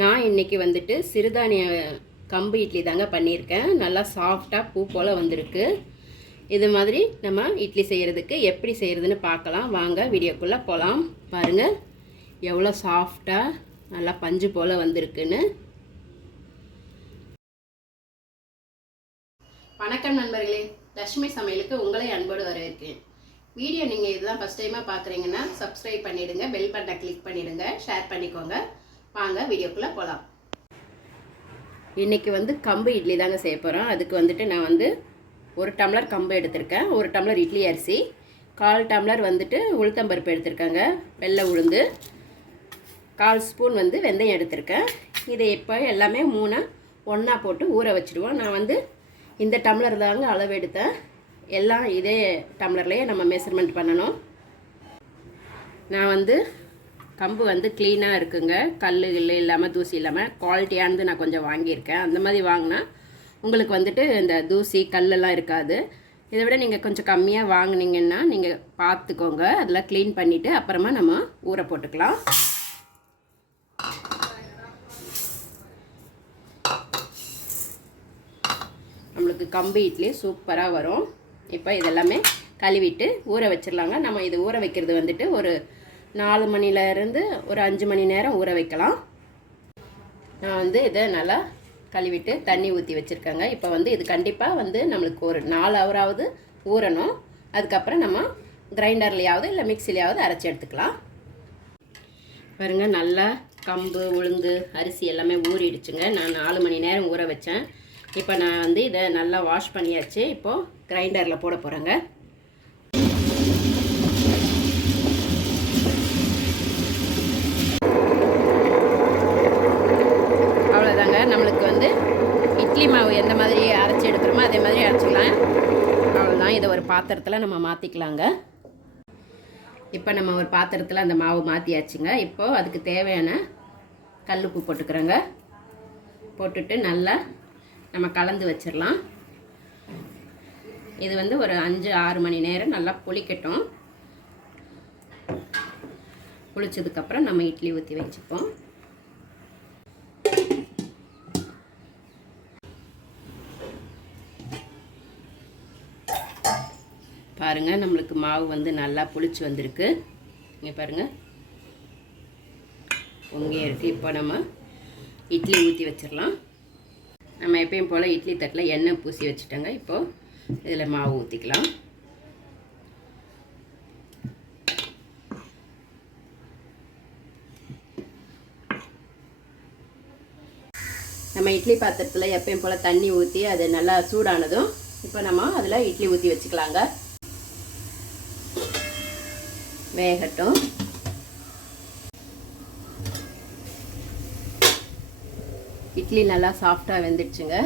நான் இன்னைக்கு வந்துட்டு சிறுதானிய கம்பு இட்லி தாங்க பண்ணியிருக்கேன். நல்லா சாஃப்டாக பூ போல் வந்திருக்கு. இது மாதிரி நம்ம இட்லி செய்கிறதுக்கு எப்படி செய்கிறதுன்னு பார்க்கலாம். வாங்க வீடியோக்குள்ளே போகலாம் பாருங்கள் எவ்வளோ சாஃப்டாக நல்லா பஞ்சு போல் வந்திருக்குன்னு. வணக்கம் நண்பர்களே. லட்சுமி சமையலுக்கு உங்களை அன்போடு வரவேற்கிறேன். வீடியோ நீங்கள் இதெல்லாம் ஃபஸ்ட் டைமாக பார்க்குறீங்கன்னா சப்ஸ்கிரைப் பண்ணிவிடுங்க பெல் பட்டனை கிளிக் பண்ணிவிடுங்க ஷேர் பண்ணிக்கோங்க. வாங்க வீடியோக்குள்ளே போகலாம் இன்றைக்கி வந்து கம்பு இட்லி தாங்க செய்ய போகிறோம் அதுக்கு வந்துட்டு நான் வந்து ஒரு டம்ளர் கம்பு எடுத்திருக்கேன். ஒரு டம்ளர் இட்லி அரிசி கால் டம்ளர் வந்துட்டு உளுத்தம்பருப்பு எடுத்திருக்கேங்க வெள்ளை உளுந்து கால் ஸ்பூன் வந்து வெந்தயம் எடுத்திருக்கேன். இதை இப்போ எல்லாமே மூணாக ஒன்றா போட்டு ஊற வச்சுடுவோம். நான் வந்து இந்த டம்ளர் தாங்க அளவு எடுத்தேன். எல்லாம் இதே டம்ளர்லேயே நம்ம மெஷர்மெண்ட் பண்ணணும். நான் வந்து கம்பு வந்து க்ளீனாக இருக்குங்க. கல் இல்லை இல்லாமல் தூசி இல்லாமல் குவாலிட்டியானது நான் கொஞ்சம் வாங்கியிருக்கேன். அந்த மாதிரி வாங்கினா உங்களுக்கு வந்துட்டு இந்த தூசி கல்லெல்லாம் இருக்காது. இதை விட நீங்கள் கொஞ்சம் கம்மியாக வாங்குனீங்கன்னா நீங்கள் பார்த்துக்கோங்க அதெல்லாம் க்ளீன் பண்ணிவிட்டு அப்புறமா நம்ம ஊற போட்டுக்கலாம். நம்மளுக்கு கம்பு இட்லி சூப்பராக வரும். இப்போ இதெல்லாமே கழுவிட்டு ஊற வச்சிடலாங்க. நம்ம இது ஊற வைக்கிறது வந்துட்டு ஒரு நாலு மணிலேருந்து ஒரு அஞ்சு மணி நேரம் ஊற வைக்கலாம். நான் வந்து இதை நல்லா கழுவிட்டு தண்ணி ஊற்றி வச்சுருக்கேங்க. இப்போ வந்து இது கண்டிப்பாக வந்து நம்மளுக்கு ஒரு நாலு ஹவராவது ஊறணும். அதுக்கப்புறம் நம்ம கிரைண்டர்லையாவது இல்லை மிக்சிலையாவது அரைச்சி எடுத்துக்கலாம். பாருங்க நல்லா கம்பு உளுந்து அரிசி எல்லாமே ஊறிடுச்சுங்க. நான் நாலு மணி நேரம் ஊற வச்சேன். இப்போ நான் வந்து இதை நல்லா வாஷ் பண்ணியாச்சு. இப்போது கிரைண்டரில் போட போகிறேங்க அவ்வளோதாங்க நம்மளுக்கு வந்து இட்லி மாவு எந்த மாதிரி அரைச்சி எடுக்கிறோமோ அதே மாதிரி அரைச்சிக்கலாம். அவ்வளோதான் இதை ஒரு பாத்திரத்தில் நம்ம மாற்றிக்கலாங்க இப்போ நம்ம ஒரு பாத்திரத்தில் அந்த மாவு மாற்றியாச்சுங்க இப்போது அதுக்கு தேவையான கல்லுப்பு போட்டுக்கிறோங்க. போட்டுட்டு நல்லா நம்ம கலந்து வச்சிடலாம். இது வந்து ஒரு அஞ்சு ஆறு மணி நேரம் நல்லா புளிக்கட்டும். புளிச்சதுக்கப்புறம் நம்ம இட்லி ஊற்றி வச்சுப்போம். பாருங்கள் நம்மளுக்கு மாவு வந்து நல்லா புளிச்சு வந்திருக்கு. இங்கே பாருங்கள் பொங்கே இருக்குது இப்போ நம்ம இட்லி ஊற்றி வச்சிடலாம். நம்ம எப்பயும் போல் இட்லி தட்டில் எண்ணெய் பூசி வச்சுட்டோங்க. இப்போது இதில் மாவு ஊற்றிக்கலாம் நம்ம இட்லி பாத்திரத்தில் எப்பயும் போல் தண்ணி ஊற்றி அது நல்லா சூடானதும் இப்போ நம்ம அதில் இட்லி ஊற்றி வச்சுக்கலாங்க. வேகட்டும். இட்லி நல்லா சாஃப்டாக வெந்துடுச்சுங்க.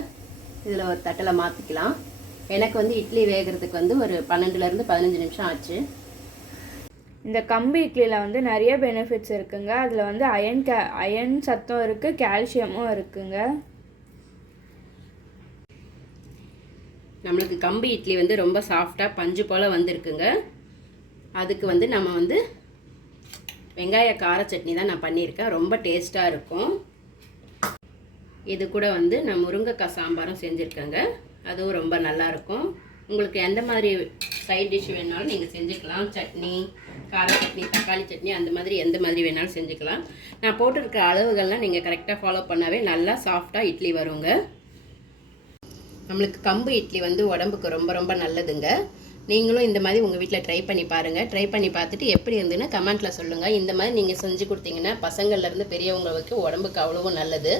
இதில் ஒரு தட்டில் மாற்றிக்கலாம் எனக்கு வந்து இட்லி வேகிறதுக்கு வந்து ஒரு பன்னெண்டுலேருந்து பதினஞ்சு நிமிஷம் ஆச்சு. இந்த கம்பு இட்லியில் வந்து நிறைய பெனிஃபிட்ஸ் இருக்குங்க. அதில் வந்து அயன் கே அயன் சத்தம் இருக்குது கால்சியமும் இருக்குங்க. நம்மளுக்கு கம்பு இட்லி வந்து ரொம்ப சாஃப்டாக பஞ்சு போல் வந்திருக்குங்க. அதுக்கு வந்து நம்ம வந்து வெங்காய கார சட்னி தான் நான் பண்ணியிருக்கேன். ரொம்ப டேஸ்ட்டாக இருக்கும். இது கூட வந்து நான் முருங்கைக்காய் சாம்பாரும் செஞ்சுருக்கேங்க. அதுவும் ரொம்ப நல்லாயிருக்கும் உங்களுக்கு எந்த மாதிரி சைட் டிஷ் வேணாலும் நீங்கள் செஞ்சுக்கலாம். சட்னி கார சட்னி தக்காளி சட்னி அந்த மாதிரி எந்த மாதிரி வேணாலும் செஞ்சுக்கலாம். நான் போட்டிருக்க அளவுகள்லாம் நீங்கள் கரெக்டாக ஃபாலோ பண்ணாவே நல்லா சாஃப்டாக இட்லி வருங்க. நம்மளுக்கு கம்பு இட்லி வந்து உடம்புக்கு ரொம்ப ரொம்ப நல்லதுங்க. நீங்களும் இந்த மாதிரி உங்கள் வீட்டில் ட்ரை பண்ணி பாருங்கள் ட்ரை பண்ணி பார்த்துட்டு எப்படி இருந்துன்னு கமெண்ட்டில் சொல்லுங்கள் இந்த மாதிரி நீங்கள் செஞ்சு கொடுத்தீங்கன்னா பசங்கள்லேருந்து பெரியவங்களுக்கு உடம்புக்கு அவ்வளவும் நல்லது.